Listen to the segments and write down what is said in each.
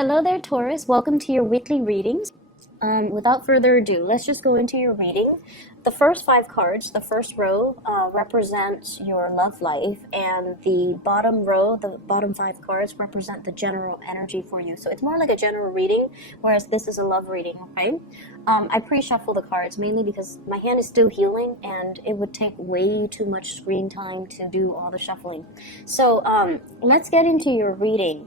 Hello there, Taurus. Welcome to your weekly readings. Without further ado, let's just go into your reading. The first 5 cards, the first row, represents your love life, and the bottom row, the bottom 5 cards, represent the general energy for you. So it's more like a general reading, whereas this is a love reading, okay? I pre-shuffle the cards mainly because my hand is still healing, and it would take way too much screen time to do all the shuffling. So let's get into your reading.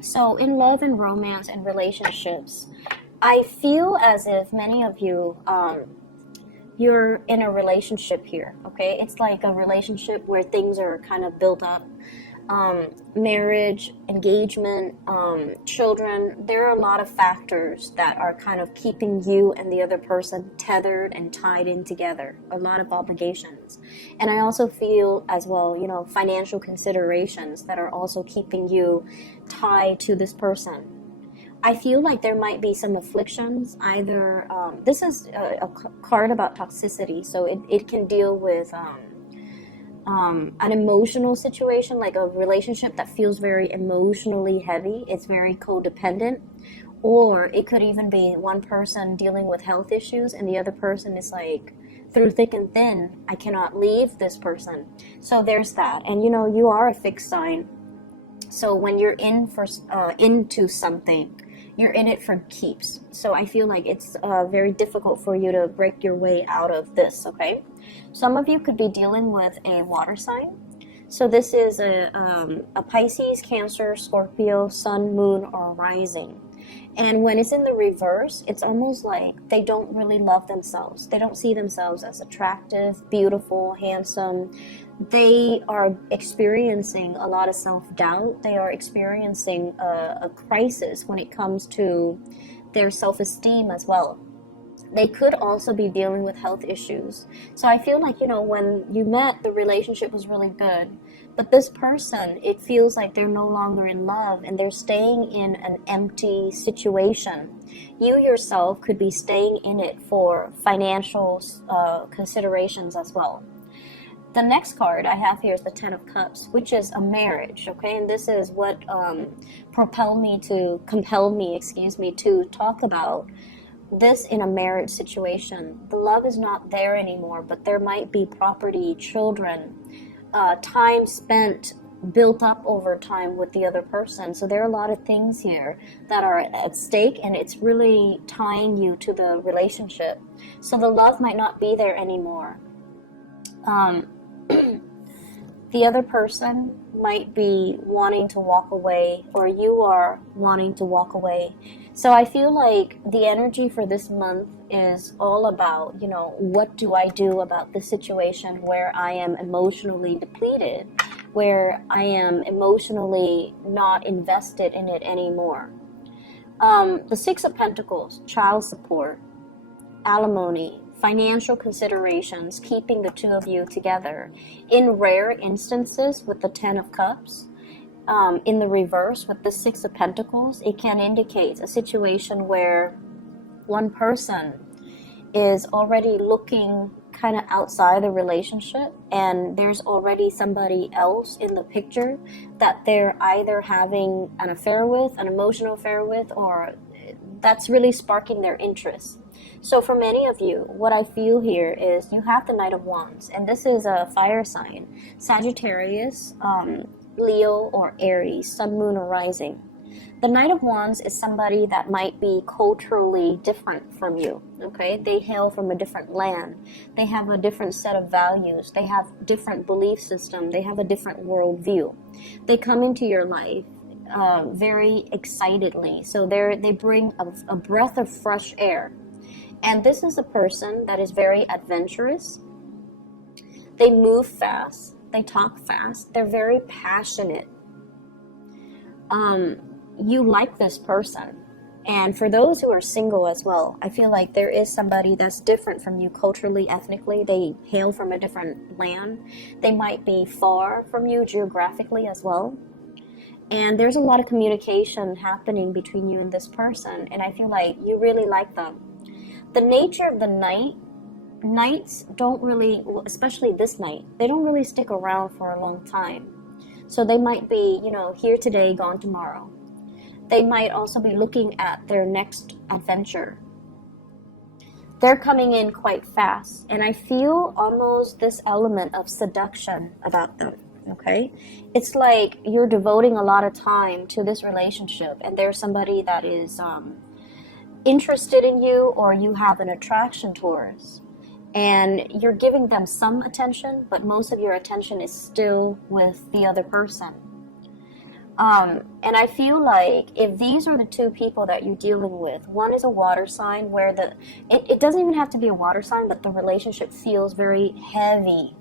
So in love and romance and relationships, I feel as if many of you, you're in a relationship here, okay? It's like a relationship where things are kind of built up. Marriage, engagement, children. There are a lot of factors that are kind of keeping you and the other person tethered and tied in together. A lot of obligations. And I also feel as well, financial considerations that are also keeping you tied to this person. I feel like there might be some afflictions. Either this is a card about toxicity, so it can deal with an emotional situation, like a relationship that feels very emotionally heavy. It's very codependent. Or it could even be one person dealing with health issues and the other person is like, through thick and thin, I cannot leave this person. So there's that. And you are a fixed sign. So when you're into something, you're in it for keeps. So I feel like it's very difficult for you to break your way out of this, okay? Some of you could be dealing with a water sign. So this is a Pisces, Cancer, Scorpio, Sun, Moon, or Rising. And when it's in the reverse, it's almost like they don't really love themselves. They don't see themselves as attractive, beautiful, handsome. They are experiencing a lot of self-doubt. They are experiencing a crisis when it comes to their self-esteem as well. They could also be dealing with health issues. So I feel like, when you met, the relationship was really good. But this person, it feels like they're no longer in love and they're staying in an empty situation. You yourself could be staying in it for financial considerations as well. The next card I have here is the 10 of Cups, which is a marriage, okay? And this is what compelled me to talk about this in a marriage situation. The love is not there anymore, but there might be property, children, time spent built up over time with the other person. So there are a lot of things here that are at stake, and it's really tying you to the relationship. So the love might not be there anymore. The other person might be wanting to walk away, or you are wanting to walk away. So I feel like the energy for this month is all about, what do I do about this situation where I am emotionally depleted, where I am emotionally not invested in it anymore. The 6 of Pentacles, child support, alimony, financial considerations, keeping the two of you together. In rare instances with the 10 of Cups, in the reverse with the 6 of Pentacles, it can indicate a situation where one person is already looking kind of outside the relationship and there's already somebody else in the picture that they're either having an affair with, an emotional affair with, or that's really sparking their interest. So for many of you, what I feel here is you have the Knight of Wands, and this is a fire sign, Sagittarius, Leo, or Aries, Sun, Moon, or Rising. The Knight of Wands is somebody that might be culturally different from you, okay? They hail from a different land. They have a different set of values. They have different belief system. They have a different worldview. They come into your life very excitedly. So they bring a breath of fresh air. And this is a person that is very adventurous. They move fast. They talk fast. They're very passionate. You like this person. And for those who are single as well, I feel like there is somebody that's different from you culturally, ethnically. They hail from a different land. They might be far from you geographically as well. And there's a lot of communication happening between you and this person. And I feel like you really like them. The nature of the knights don't really, especially this knight, they don't really stick around for a long time. So they might be, here today, gone tomorrow. They might also be looking at their next adventure. They're coming in quite fast, and I feel almost this element of seduction about them. Okay, it's like you're devoting a lot of time to this relationship, and there's somebody that is interested in you, or you have an attraction towards, and you're giving them some attention, but most of your attention is still with the other person. And I feel like if these are the two people that you're dealing with, one is a water sign where it doesn't even have to be a water sign, but the relationship feels very heavy.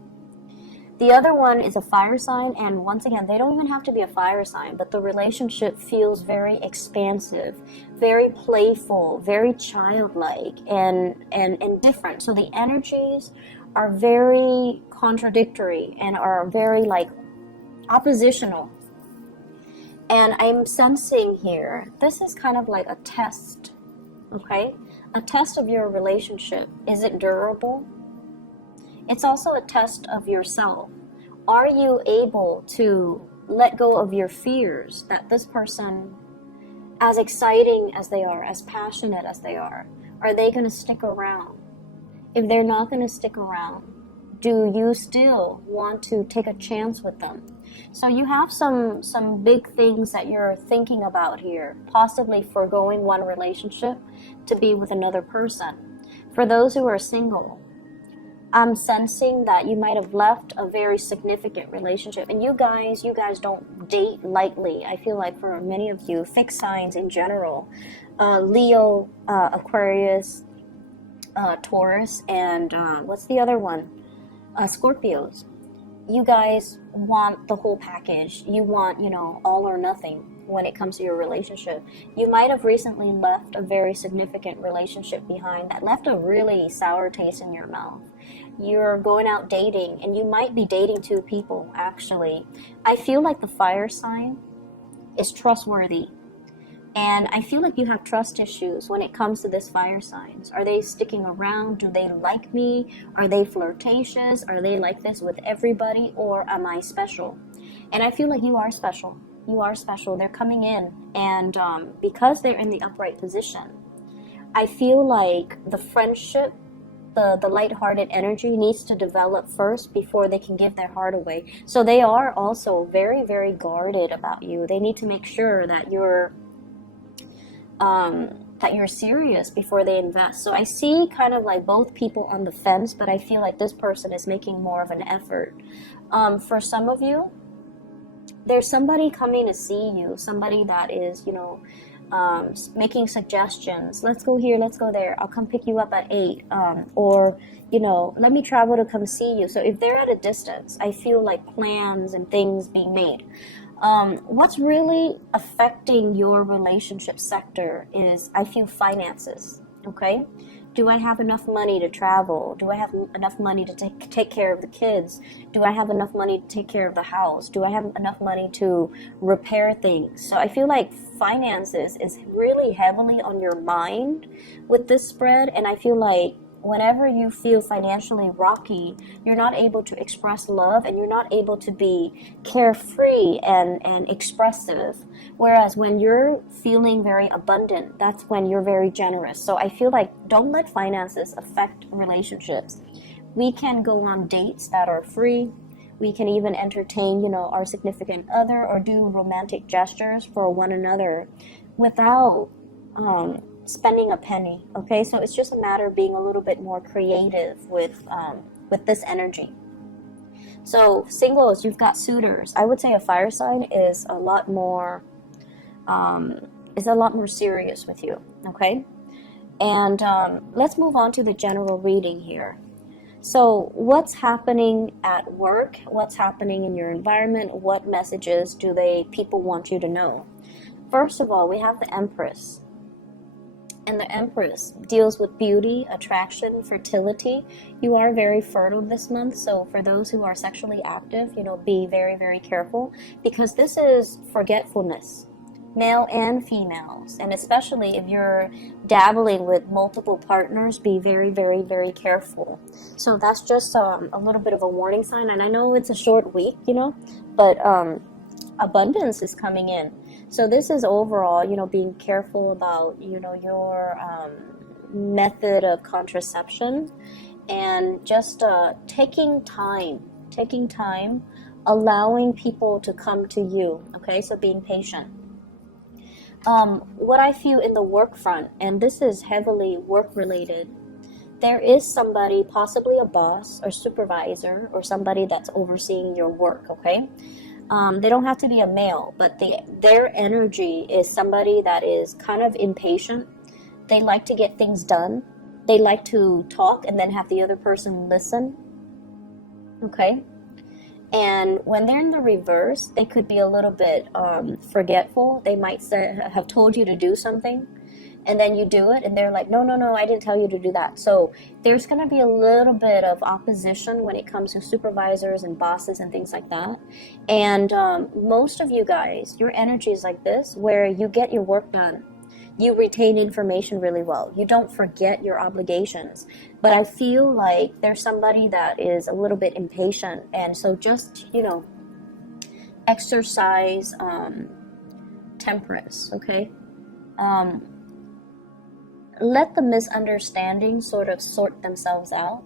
The other one is a fire sign, and once again, they don't even have to be a fire sign, but the relationship feels very expansive, very playful, very childlike, and different. So the energies are very contradictory and are very like oppositional. And I'm sensing here, this is kind of like a test, okay? A test of your relationship. Is it durable? It's also a test of yourself. Are you able to let go of your fears that this person, as exciting as they are, as passionate as they are they going to stick around? If they're not going to stick around, do you still want to take a chance with them? So you have some big things that you're thinking about here, possibly foregoing one relationship to be with another person. For those who are single, I'm sensing that you might have left a very significant relationship. And you guys don't date lightly. I feel like for many of you, fixed signs in general, Leo, Aquarius, Taurus, and what's the other one? Scorpios. You guys want the whole package. You want, all or nothing when it comes to your relationship. You might have recently left a very significant relationship behind that left a really sour taste in your mouth. You're going out dating, and you might be dating two people, actually. I feel like the fire sign is trustworthy. And I feel like you have trust issues when it comes to this fire signs. Are they sticking around? Do they like me? Are they flirtatious? Are they like this with everybody? Or am I special? And I feel like you are special. You are special. They're coming in. And because they're in the upright position, I feel like the friendship, the lighthearted energy needs to develop first before they can give their heart away. So they are also very, very guarded about you. They need to make sure that you're serious before they invest. So I see kind of like both people on the fence, but I feel like this person is making more of an effort. For some of you, there's somebody coming to see you, somebody that is, making suggestions. Let's go here, let's go there. I'll come pick you up at 8. Or, let me travel to come see you. So if they're at a distance, I feel like plans and things being made. What's really affecting your relationship sector is, I feel, finances, okay? Do I have enough money to travel? Do I have enough money to take care of the kids? Do I have enough money to take care of the house? Do I have enough money to repair things? So I feel like finances is really heavily on your mind with this spread, and I feel like whenever you feel financially rocky, you're not able to express love, and you're not able to be carefree and expressive. Whereas when you're feeling very abundant, that's when you're very generous. So I feel like don't let finances affect relationships. We can go on dates that are free. We can even entertain, our significant other, or do romantic gestures for one another without spending a penny. Okay, so it's just a matter of being a little bit more creative with this energy. So singles, you've got suitors. I would say a fire sign is a lot more serious with you. Okay, and let's move on to the general reading here. So what's happening at work? What's happening in your environment? What messages do people want you to know? First of all, we have the Empress. And the Empress deals with beauty, attraction, fertility. You are very fertile this month, so for those who are sexually active, be very, very careful, because this is forgetfulness, male and females. And especially if you're dabbling with multiple partners, be very, very, very careful. So that's just a little bit of a warning sign. And I know it's a short week, but abundance is coming in. So this is overall, being careful about, your method of contraception, and just taking time, allowing people to come to you. Okay, so being patient. What I feel in the work front, and this is heavily work related, there is somebody, possibly a boss or supervisor or somebody that's overseeing your work. Okay, they don't have to be a male, but their energy is somebody that is kind of impatient. They like to get things done. They like to talk and then have the other person listen. Okay, and when they're in the reverse, they could be a little bit forgetful. They might have told you to do something, and then you do it, and they're like, no, I didn't tell you to do that. So there's going to be a little bit of opposition when it comes to supervisors and bosses and things like that. And most of you guys, your energy is like this, where you get your work done. You retain information really well. You don't forget your obligations. But I feel like there's somebody that is a little bit impatient. And so just, exercise temperance, okay? Let the misunderstandings sort of sort themselves out.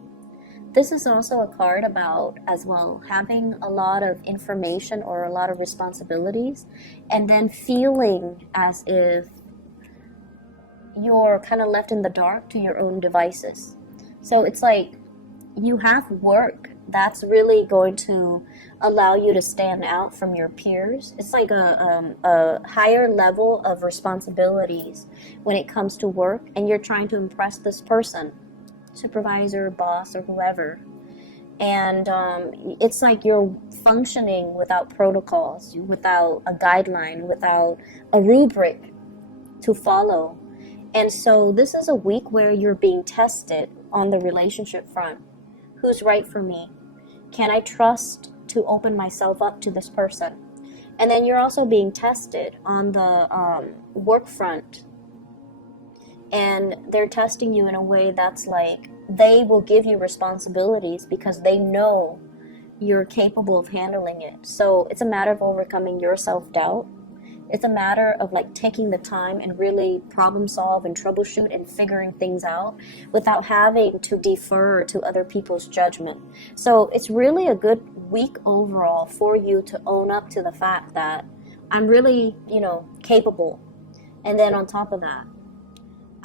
This is also a card about, as well, having a lot of information or a lot of responsibilities, and then feeling as if you're kind of left in the dark to your own devices. So it's like you have work that's really going to allow you to stand out from your peers. It's like a higher level of responsibilities when it comes to work, and you're trying to impress this person, supervisor, boss, or whoever. And it's like you're functioning without protocols, without a guideline, without a rubric to follow. And so this is a week where you're being tested on the relationship front. Who's right for me? Can I trust to open myself up to this person? And then you're also being tested on the work front. And they're testing you in a way that's like, they will give you responsibilities because they know you're capable of handling it. So it's a matter of overcoming your self-doubt. It's a matter of like taking the time and really problem solve and troubleshoot and figuring things out without having to defer to other people's judgment. So it's really a good week overall for you to own up to the fact that I'm really, capable. And then on top of that,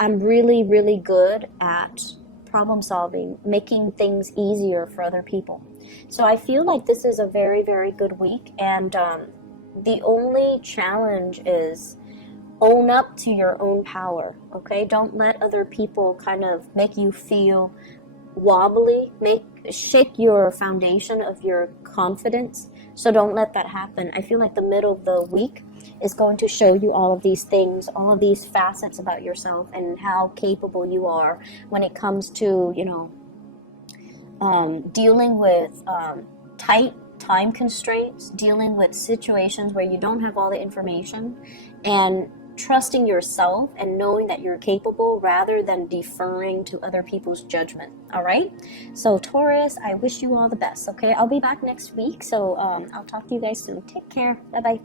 I'm really, really good at problem solving, making things easier for other people. So I feel like this is a very, very good week. And the only challenge is own up to your own power, okay? Don't let other people kind of make you feel wobbly, shake your foundation of your confidence. So don't let that happen. I feel like the middle of the week is going to show you all of these things, all of these facets about yourself and how capable you are when it comes to, dealing with tight time constraints, dealing with situations where you don't have all the information, and trusting yourself and knowing that you're capable rather than deferring to other people's judgment. All right, so Taurus, I wish you all the best. Okay, I'll be back next week, so I'll talk to you guys soon. Take care. Bye bye.